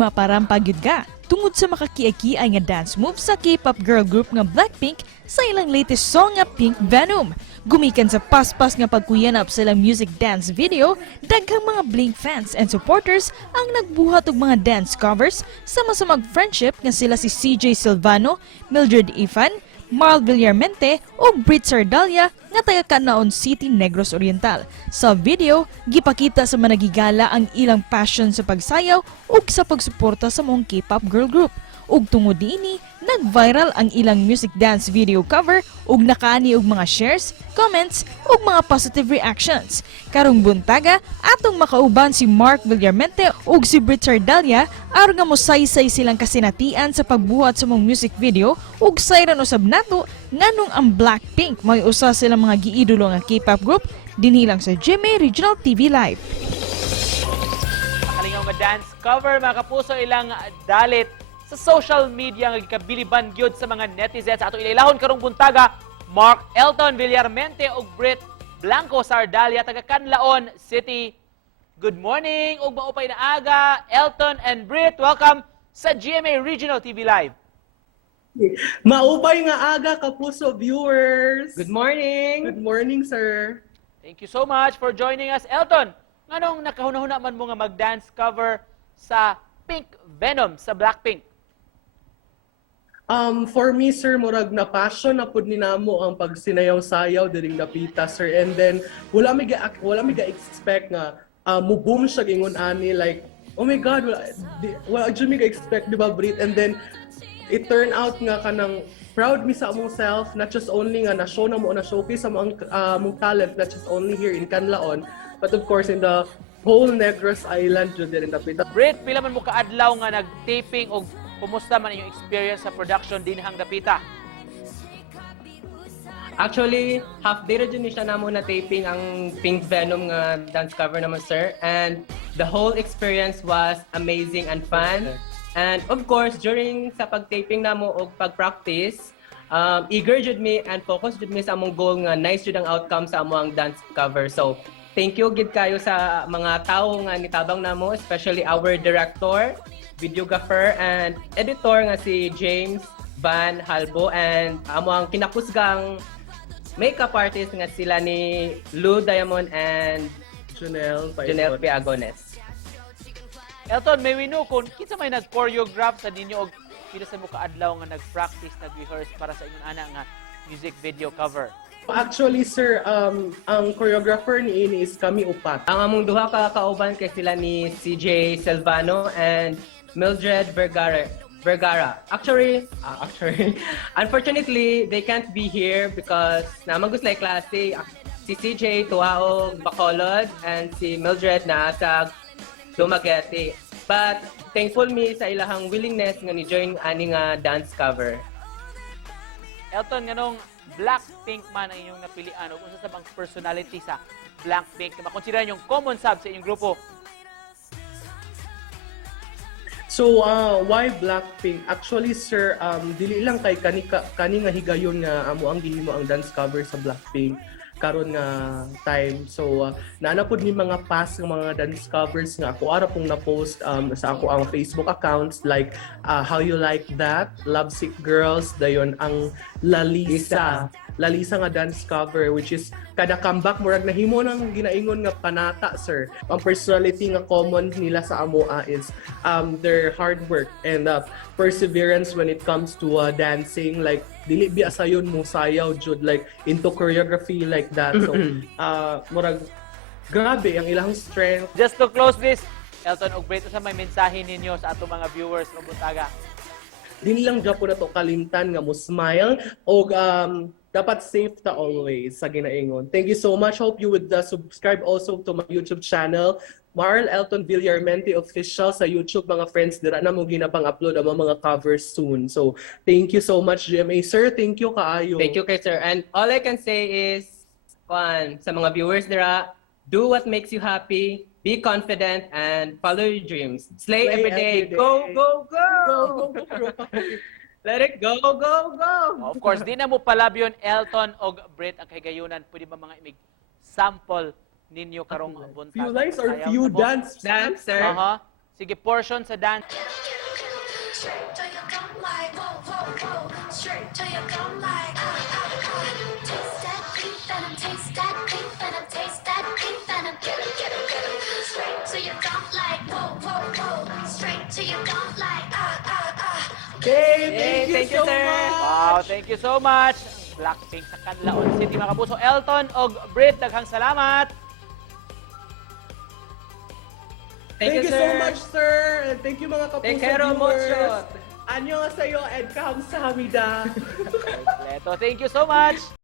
gugma para pagyud ka. Tungod sa makakiaki ay nga dance move sa K-pop girl group nga BlackPink sa ilang latest song nga Pink Venom. Gumikan sa paspas nga pagkuyanap sa ilang music dance video, daghang mga Blink fans and supporters ang nagbuhat og mga dance covers sama sa mag-friendship nga sila si CJ Silvano, Mildred Ifan, Marl Villarmente o Brit Sardalia nga taga Canaon City, Negros Oriental. Sa video, gipakita sa managhigala ang ilang passion sa pagsayaw ug sa pagsuporta sa mong K-pop girl group. Ug tungod niini, nag-viral ang ilang music dance video cover ug nakaani og mga shares, comments ug mga positive reactions. Karong buntaga, atong makauban si Mark Villarmente ug si Brit Sardalia aron nga mosaysay silang kasinatian sa pagbuhat sa mong music video ug sayran usab nato nganong ang BlackPink may usa silang mga gi-idolo nga K-pop group dinhi lang sa GMA Regional TV Live. Makalingaw nga dance cover mga kapuso, ilang dalit sa social media nga gikabiliban gyud sa mga netizens. Ato ilailahon karong buntaga, Mark Elton Villarmente ug Brit Blanco Sardalia taga Canlaon City. Good morning ug maupay na aga, Elton and Brit. Welcome sa GMA Regional TV Live. Maupay nga aga, kapuso viewers. Good morning. Good morning, sir. Thank you so much for joining us. Elton, nganong nakahuna-huna man mo nga mag-dance cover sa Pink Venom sa BlackPink? For me, sir, murag na passion na pud ni namo ang pagsinayaw-sayaw diring napita, sir. And then wala mi ga-expect nga mo-boom siya gingon ani, like, oh my God, wala jud mi ga-expect, di ba, Brit? And then it turned out nga kanang proud mi sa among self, not just only nga na-show na mo, na-showcase sa among talent, not just only here in Canlaon, but of course in the whole Negros Island jud din napita. Brit, pila man mo kaadlaw nga nag-taping o kumusta man inyong experience sa production din hang dapita? Actually, half day rin siya namo na taping ang Pink Venom nga dance cover naman, sir. And the whole experience was amazing and fun. And of course, during sa pag-taping namo o pag-practice, eager jud me and focus jud me sa among goal nga nice jud ang outcome sa among dance cover. So, thank you gid kayo sa mga tao nga nitabang namo, especially our director, videographer and editor nga si James Van Halbo, and amo ang kinakusgang makeup artist nga sila ni Lou Diamond and Junel Piagones. Elton, may wino kung kinsa may nag-choreograph sa ninyo og pila sa mo kaadlaw nga nag-practice, nag-rehearse para sa inyong ana nga music video cover? Actually, sir, ang choreographer ni ini is kami upat. Ang among duha ka kauban kay sila ni CJ Silvano and Mildred Vergara. Actually, unfortunately, they can't be here because naman gusto like klase. Si CJ tuwaog Bacolod and si Mildred na sa Dumaguete. But thankful me sa ilahang willingness nga ni join ani nga dance cover. Elton, nganong BlackPink man ang inyong napilian o kung sa bang personality sa BlackPink na makonsidera yung common sub sa inyong grupo? So, why BlackPink? Actually, sir, dili lang kay kani nga higayon nga amo ang gihimo ang dance cover sa BlackPink karon nga time. So, naana pod ni mga past nga mga dance covers nga ako ara pong na-post sa ako ang Facebook accounts like How You Like That, Lovesick Girls, dayon ang Lalisa nga dance cover, which is kada comeback murag nahimo nang ginaingon nga panata, sir. Ang personality nga common nila sa amoa is their hard work and perseverance when it comes to dancing. Like dili biya sayon mo sayaw jud, like into choreography like that. So murag grabe ang ilang strength. Just to close this, Elton og Brit, sa may mensahe ninyo sa atong mga viewers ng buntaga? Dili lang gyapon nato kalimtan nga mo smile og dapat safe ta always sa ginaingon. Thank you so much. Hope you would subscribe also to my YouTube channel, Marl Elton Villarmente Official sa YouTube, mga friends. Dira na mo ginapang-upload ang mga covers soon. So, thank you so much, GMA. Sir, thank you kaayo. Thank you kay sir. And all I can say is, sa mga viewers dira, do what makes you happy, be confident, and follow your dreams. Slay every day. Go, go, go! Let it go, go, go! Of course, di na mo palabyon, Elton o Brit, ang kagayunan. Pwede ba mga imig sample ninyo karong buntaga? Few lines or few dance? Dance, sir. Sige, portion sa dance. Straight till you come like whoa, whoa, whoa. Straight till you come like Taste that pink venom, taste that pink venom, taste that pink venom. Get 'em, get 'em, get 'em. Straight till you come like whoa, whoa, whoa. Straight till you come like Hey, thank you, so sir. much! Wow, thank you so much. BlackPink sa Canlaon City, mga kapuso. Elton og Brit, daghang salamat. Thank you so sir. much, sir! And thank you mga kapuso Take care of viewers! Annyeonghaseyo and kamsahamnida! Kompleto. Thank you so much.